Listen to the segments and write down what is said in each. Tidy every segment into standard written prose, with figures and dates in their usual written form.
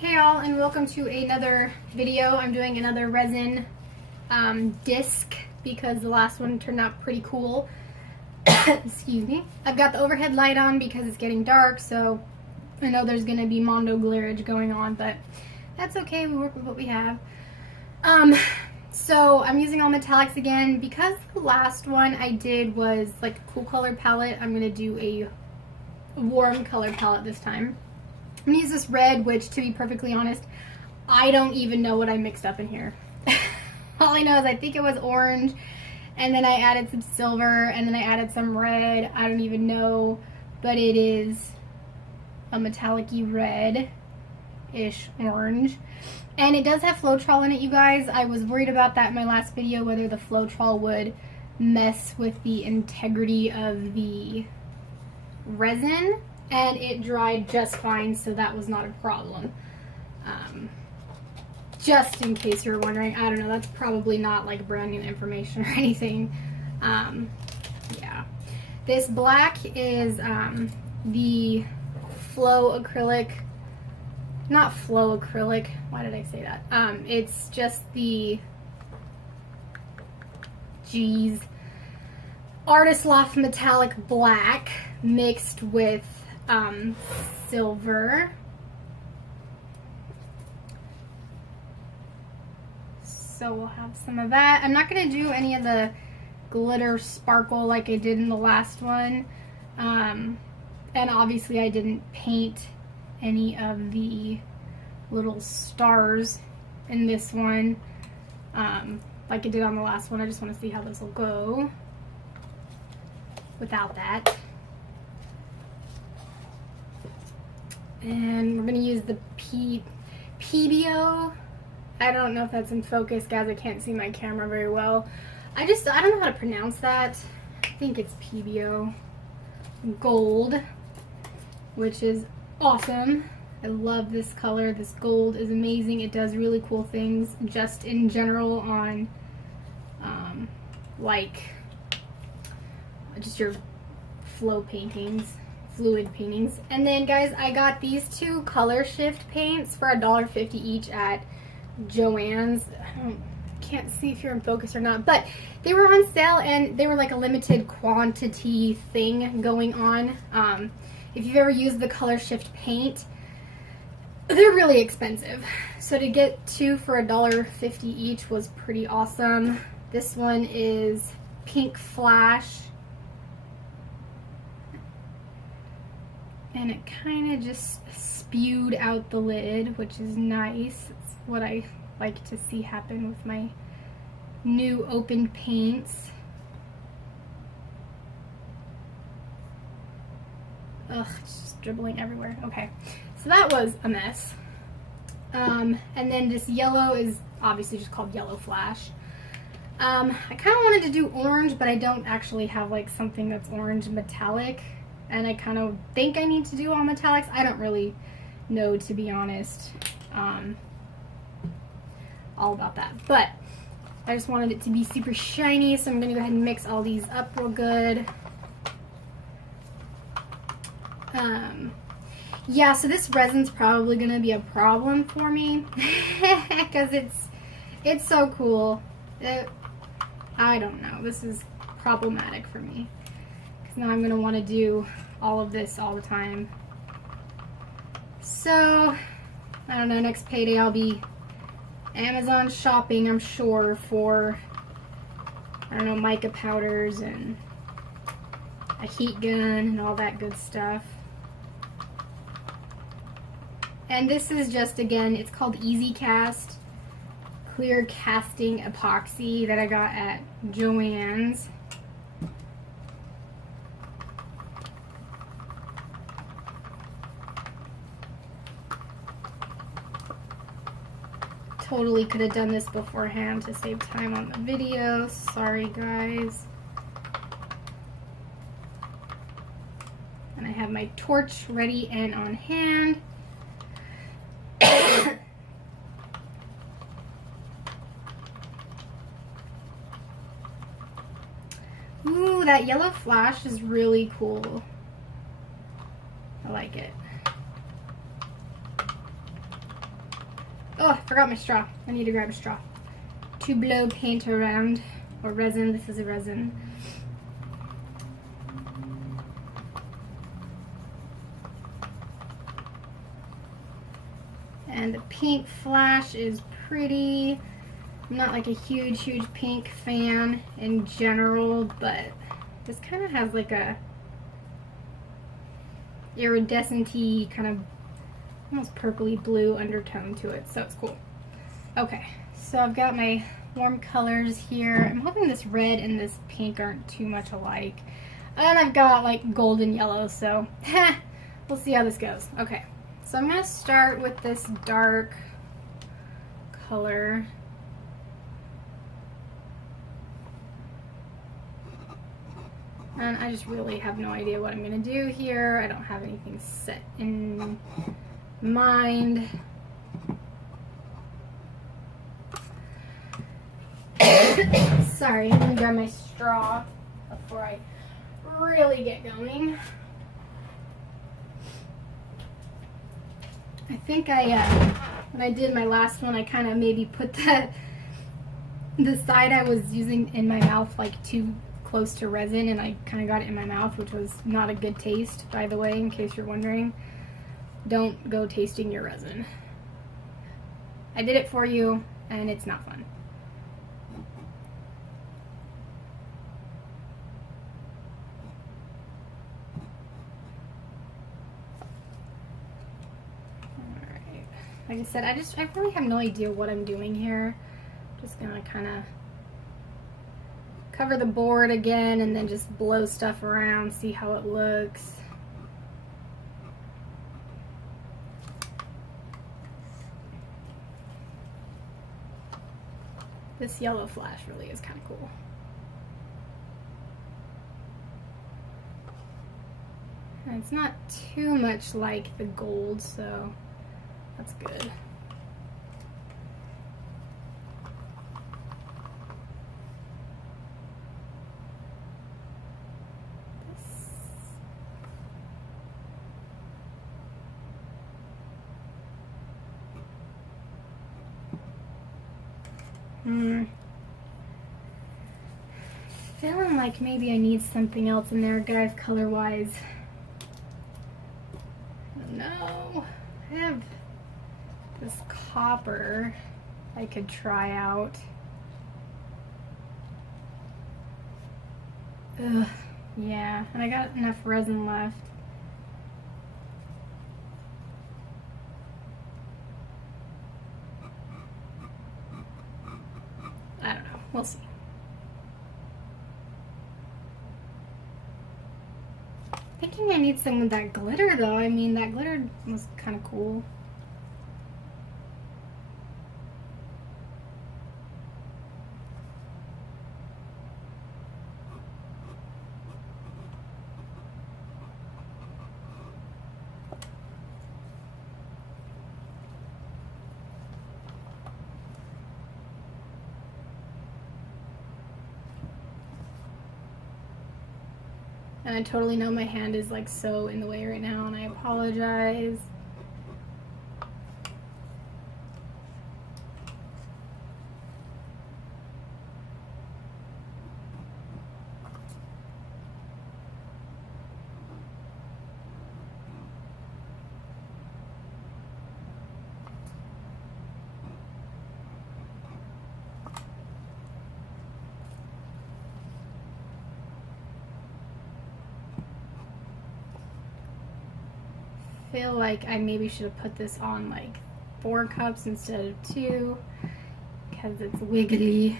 Hey all, and welcome to another video. I'm doing another resin disc because the last one turned out pretty cool. Excuse me. I've got the overhead light on because it's getting dark, so I know there's going to be mondo glare going on, but that's okay. We work with what we have. So I'm using all metallics again because the last one I did was like a cool color palette. I'm going to do a warm color palette this time. I'm going to use this red, which, to be perfectly honest, I don't even know what I mixed up in here. All I know is I think it was orange, and then I added some silver, and then I added some red. I don't even know, but it is a metallic-y red-ish orange. And it does have Floetrol in it, you guys. I was worried about that in my last video, whether the Floetrol would mess with the integrity of the resin. And it dried just fine, so that was not a problem. Just in case you were wondering, I don't know, that's probably not like brand new information or anything. Yeah. This black is the Flow acrylic, not Flow acrylic, why did I say that? It's just the, Artist Loft Metallic Black mixed with silver. So we'll have some of that. I'm not going to do any of the glitter sparkle like I did in the last one. And obviously I didn't paint any of the little stars in this one like I did on the last one. I just want to see how this will go without that. And we're going to use the PBO. I don't know if that's in focus, guys. I can't see my camera very well. I don't know how to pronounce that. I think it's PBO Gold, which is awesome. I love this color. This gold is amazing. It does really cool things just in general on like just your flow paintings. Fluid paintings. And then guys, I got these two color shift paints for $1.50 each at Joann's. I can't see if you're in focus or not, but they were on sale and they were like a limited quantity thing going on. If you've ever used the color shift paint, they're really expensive, so to get two for $1.50 each was pretty awesome. This one is Pink Flash, and it kind of just spewed out the lid, which is nice. It's what I like to see happen with my new open paints. Ugh, it's just dribbling everywhere. Okay, so that was a mess. And then this yellow is obviously just called Yellow Flash. I kind of wanted to do orange, but I don't actually have like something that's orange metallic. And I kind of think I need to do all metallics. I don't really know, to be honest, all about that. But I just wanted it to be super shiny, so I'm going to go ahead and mix all these up real good. Yeah, so this resin's probably going to be a problem for me because it's so cool. I don't know. This is problematic for me. Now I'm going to want to do all of this all the time. So, I don't know, next payday I'll be Amazon shopping, I'm sure, for, I don't know, mica powders and a heat gun and all that good stuff. And this is just, again, it's called Easy Cast Clear Casting Epoxy that I got at Joann's. Totally could have done this beforehand to save time on the video. Sorry, guys. And I have my torch ready and on hand. Ooh, that yellow flash is really cool. I like it. Oh, I forgot my straw. I need to grab a straw to blow paint around, or resin. This is a resin. And the pink flash is pretty. I'm not like a huge pink fan in general, but this kind of has like a iridescent-y kind of almost purpley blue undertone to it, so it's cool. Okay, so I've got my warm colors here. I'm hoping this red and this pink aren't too much alike. And I've got like gold and yellow, so we'll see how this goes. Okay, so I'm gonna start with this dark color. And I just really have no idea what I'm gonna do here. I don't have anything set in mind. Sorry, I'm gonna grab my straw before I really get going. I think when I did my last one, I kind of maybe put the side I was using in my mouth like too close to resin, and I kind of got it in my mouth, which was not a good taste, by the way, in case you're wondering. Don't go tasting your resin. I did it for you, and it's not fun. Alright. Like I said, I really have no idea what I'm doing here. Just gonna kind of cover the board again and then just blow stuff around, see how it looks. This yellow flash really is kind of cool. And it's not too much like the gold, so that's good. Feeling like maybe I need something else in there, guys, color-wise. I don't know. I have this copper I could try out. Ugh, yeah, and I got enough resin left. I don't know. We'll see. Thinking I need some of that glitter though. I mean, that glitter was kind of cool. And I totally know my hand is like so in the way right now, and I apologize. Feel like I maybe should have put this on like 4 cups instead of 2 because it's wiggly,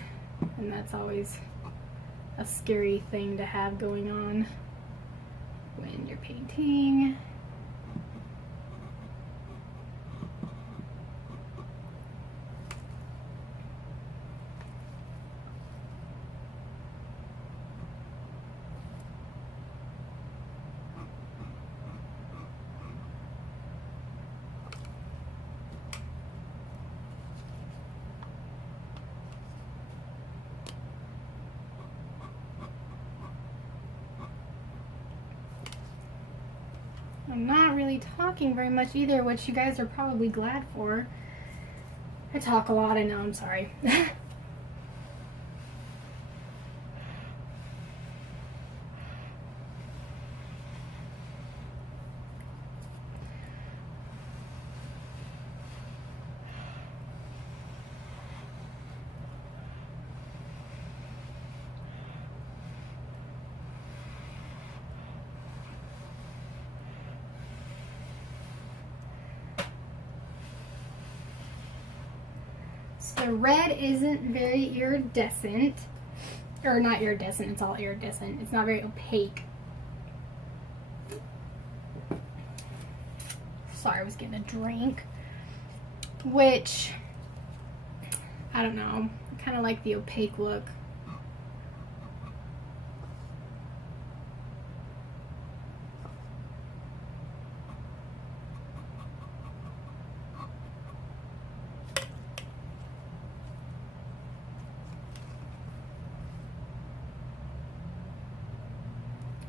and that's always a scary thing to have going on when you're painting. I'm not really talking very much either, which you guys are probably glad for, I talk a lot, I know, I'm sorry. So red isn't very iridescent, or not iridescent, it's all iridescent. It's not very opaque. Sorry, I was getting a drink. Which, I don't know, I kind of like the opaque look.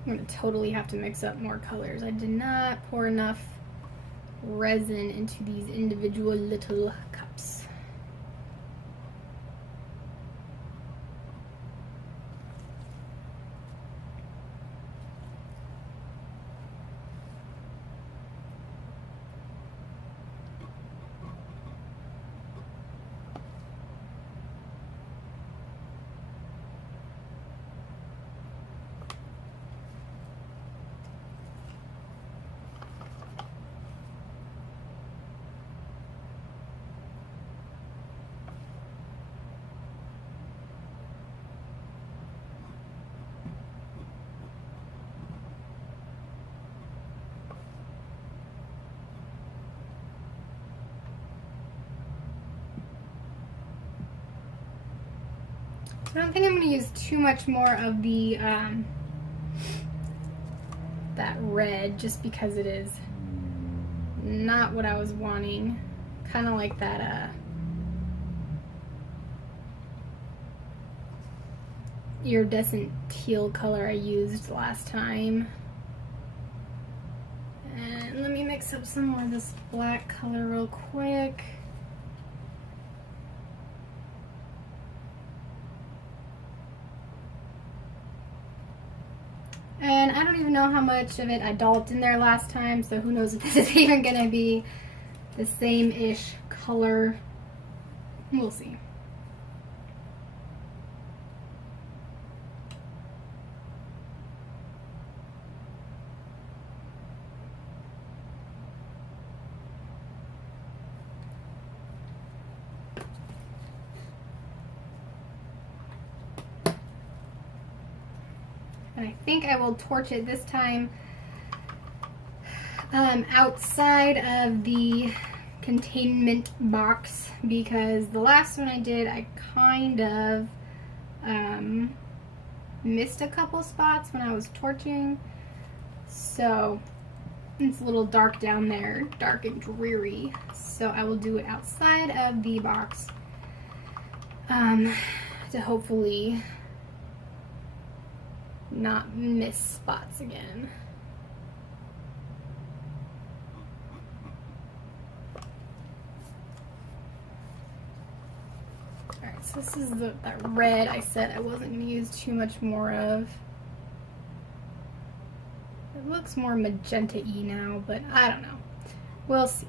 I'm going to totally have to mix up more colors. I did not pour enough resin into these individual little cups. I don't think I'm going to use too much more of the that red, just because it is not what I was wanting. Kind of like that iridescent teal color I used last time. And let me mix up some more of this black color real quick. And I don't even know how much of it I dolloped in there last time, so who knows if this is even going to be the same-ish color. We'll see. And I think I will torch it this time outside of the containment box, because the last one I did, I kind of missed a couple spots when I was torching. So it's a little dark down there, dark and dreary. So I will do it outside of the box to hopefully not miss spots again. Alright, so this is that red I said I wasn't going to use too much more of. It looks more magenta-y now, but I don't know. We'll see.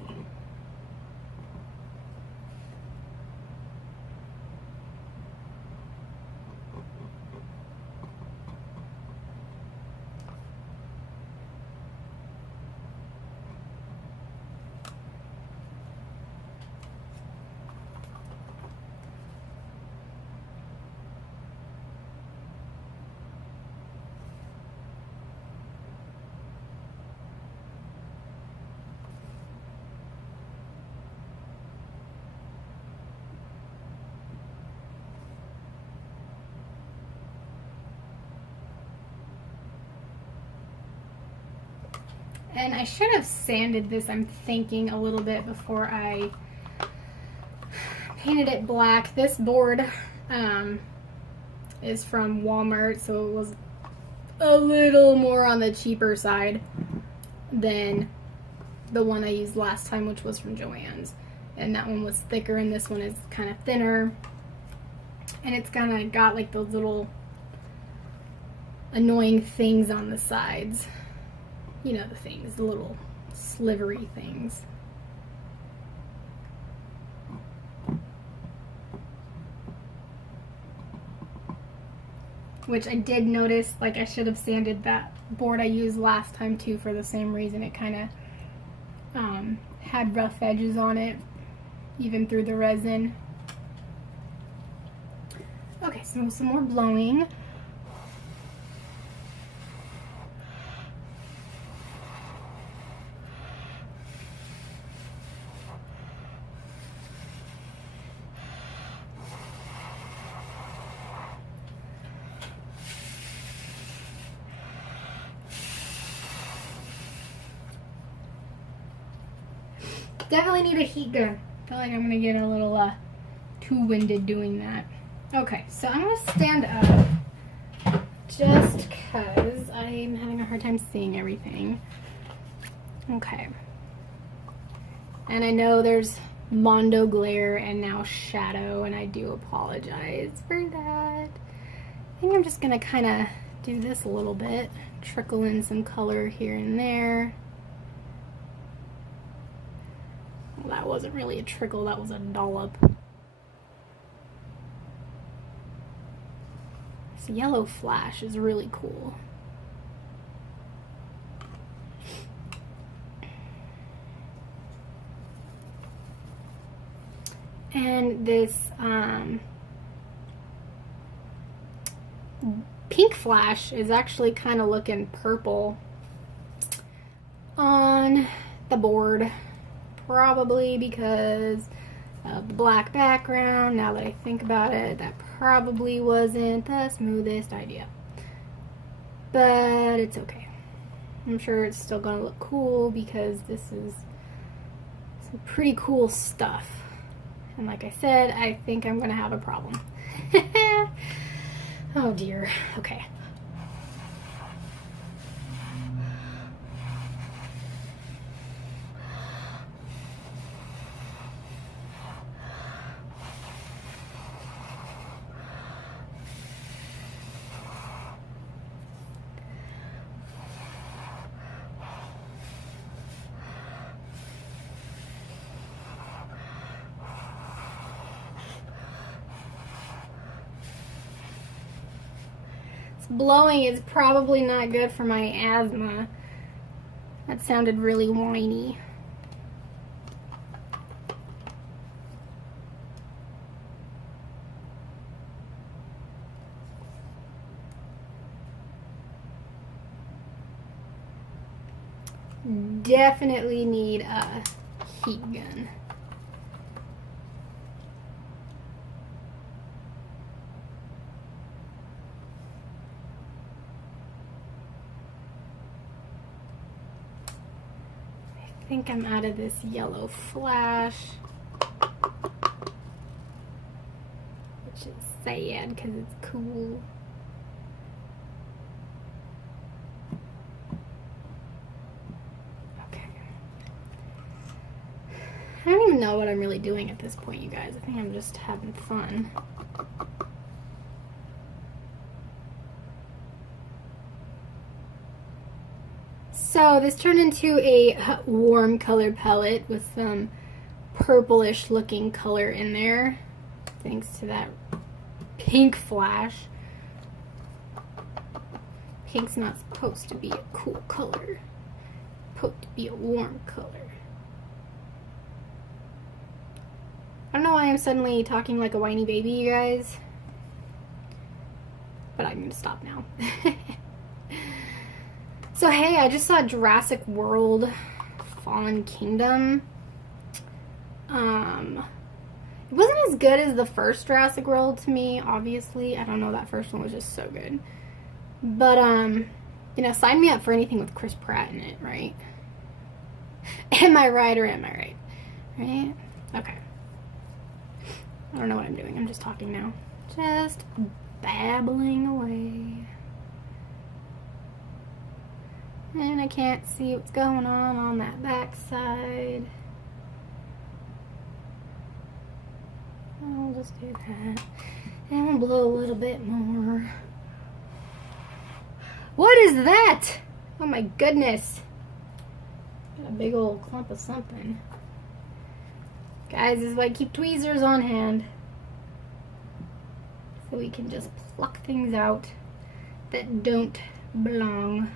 And I should have sanded this, I'm thinking, a little bit before I painted it black. This board is from Walmart, so it was a little more on the cheaper side than the one I used last time, which was from Joann's. and that one was thicker, and this one is kind of thinner. And it's kind of got like those little annoying things on the sides. You know the things, the little slivery things. Which I did notice, like I should have sanded that board I used last time too for the same reason. It kind of had rough edges on it, even through the resin. Okay, so some more blowing. Definitely need a heat gun. I feel like I'm gonna get a little too winded doing that. Okay, so I'm gonna stand up just because I'm having a hard time seeing everything. Okay. And I know there's Mondo glare and now shadow, and I do apologize for that. I think I'm just gonna kind of do this a little bit, trickle in some color here and there. Well, that wasn't really a trickle, that was a dollop. This yellow flash is really cool. And this pink flash is actually kind of looking purple on the board. Probably because of the black background. Now that I think about it, that probably wasn't the smoothest idea. But it's okay. I'm sure it's still gonna look cool because this is some pretty cool stuff. And like I said, I think I'm gonna have a problem. Oh dear. Okay. Blowing is probably not good for my asthma. That sounded really whiny. Definitely need a heat gun. I think I'm out of this yellow flash, which is sad because it's cool. Okay. I don't even know what I'm really doing at this point, you guys. I think I'm just having fun. So this turned into a warm color palette with some purplish looking color in there, thanks to that pink flash. Pink's not supposed to be a cool color, it's supposed to be a warm color. I don't know why I'm suddenly talking like a whiny baby, you guys, but I'm gonna stop now. So hey, I just saw Jurassic World Fallen Kingdom. It wasn't as good as the first Jurassic World to me, obviously. I don't know, that first one was just so good. But, you know, sign me up for anything with Chris Pratt in it, right? Am I right or am I right? Right? Okay. I don't know what I'm doing. I'm just talking now. Just babbling away. And I can't see what's going on that back side. do that. And we'll blow a little bit more. What is that? Oh my goodness. Got a big old clump of something. Guys, this is why I keep tweezers on hand. So we can just pluck things out that don't belong.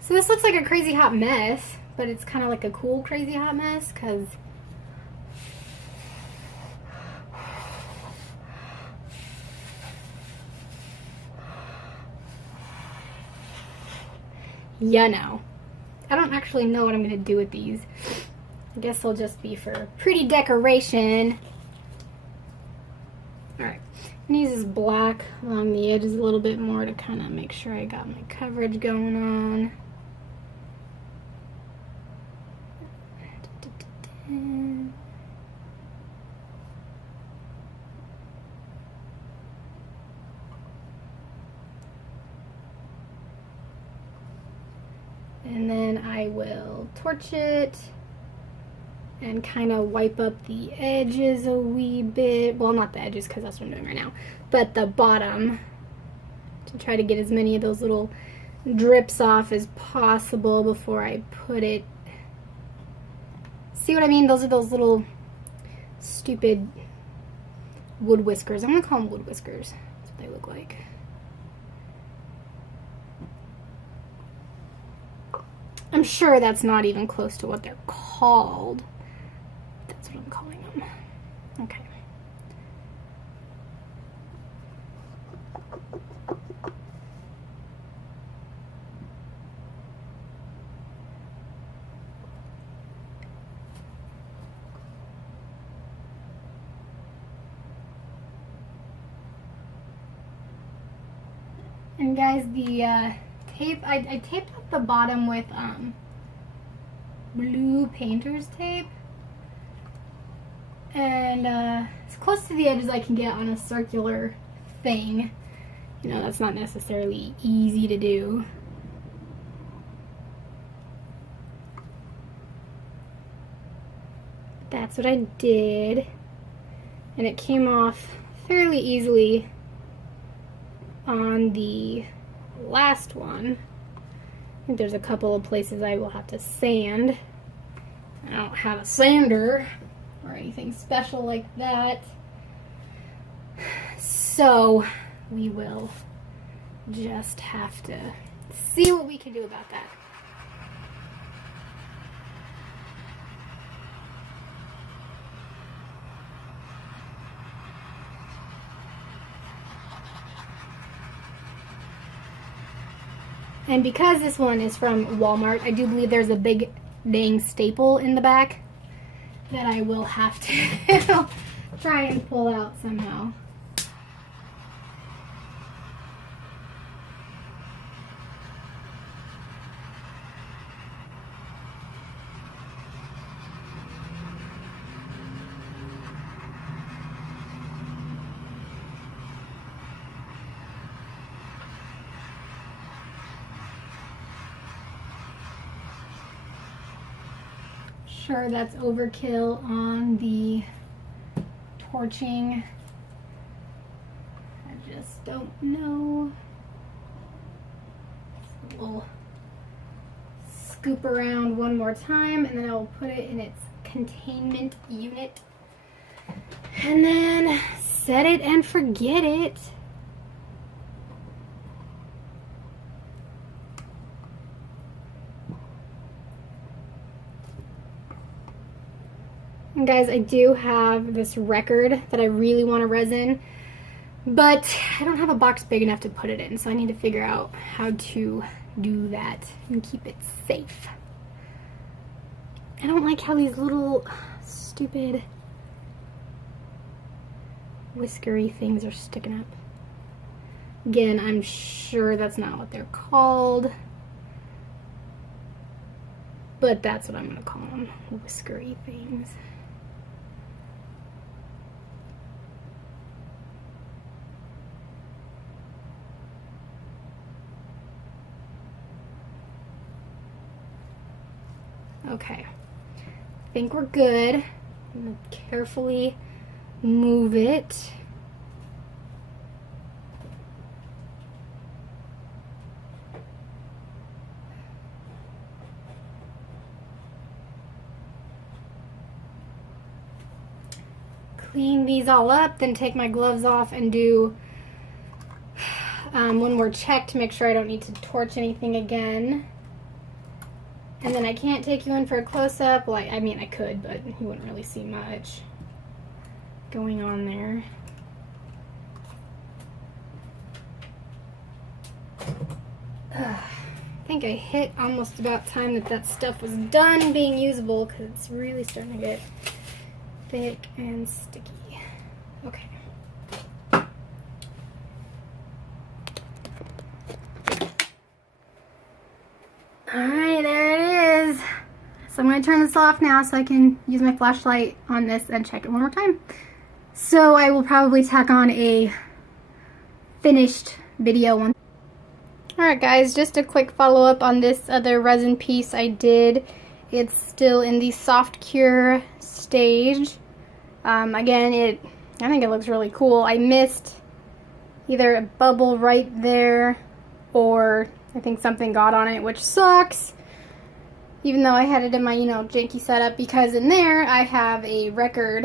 So this looks like a crazy hot mess, but it's kind of like a cool crazy hot mess because yeah, no. I don't actually know what I'm going to do with these. I guess they'll just be for pretty decoration. Alright, I'm going to use this black along the edges a little bit more to kind of make sure I got my coverage going on. And then I will torch it and kind of wipe up the edges a wee bit. Well, not the edges because that's what I'm doing right now, but the bottom to try to get as many of those little drips off as possible before I put it. See what I mean? Those are those little stupid wood whiskers. I'm going to call them wood whiskers. That's what they look like. I'm sure that's not even close to what they're called. That's what I'm calling them. Okay. And guys, the tape, I taped up the bottom with blue painter's tape, and as close to the edge as I can get on a circular thing. You know, that's not necessarily easy to do. That's what I did, and it came off fairly easily on the last one. I think there's a couple of places I will have to sand. I don't have a sander or anything special like that, so we will just have to see what we can do about that. And because this one is from Walmart, I do believe there's a big dang staple in the back that I will have to try and pull out somehow. Sure, that's overkill on the torching. I just don't know. We'll scoop around one more time, and then I'll put it in its containment unit, and then set it and forget it. And guys, I do have this record that I really want to resin, but I don't have a box big enough to put it in, so I need to figure out how to do that and keep it safe. I don't like how these little stupid whiskery things are sticking up. Again, I'm sure that's not what they're called, but that's what I'm gonna call them, whiskery things. Okay, I think we're good. I'm gonna carefully move it. Clean these all up, then take my gloves off and do one more check to make sure I don't need to torch anything again. And then I can't take you in for a close-up. Well, I mean, I could, but you wouldn't really see much going on there. I think I hit almost about time that stuff was done being usable, because it's really starting to get thick and sticky. Okay. Alright, there it is. So I'm going to turn this off now so I can use my flashlight on this and check it one more time. So I will probably tack on a finished video one. Alright guys, just a quick follow-up on this other resin piece I did. It's still in the soft cure stage. Again, I think it looks really cool. I missed either a bubble right there, or I think something got on it, which sucks. Even though I had it in my, janky setup, because in there I have a record.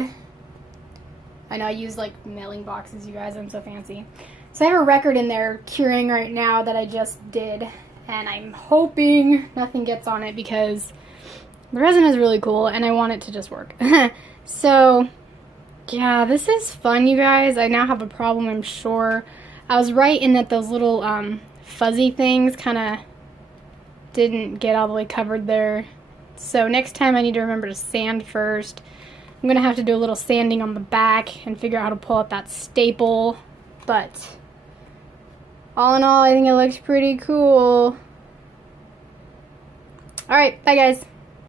I know I use like mailing boxes, you guys, I'm so fancy. So I have a record in there curing right now that I just did, and I'm hoping nothing gets on it because the resin is really cool and I want it to just work. So yeah, this is fun, you guys. I now have a problem, I'm sure. I was right in that those little fuzzy things kind of didn't get all the way covered there. So next time I need to remember to sand first. I'm going to have to do a little sanding on the back and figure out how to pull out that staple. But all in all, I think it looks pretty cool. Alright, bye guys.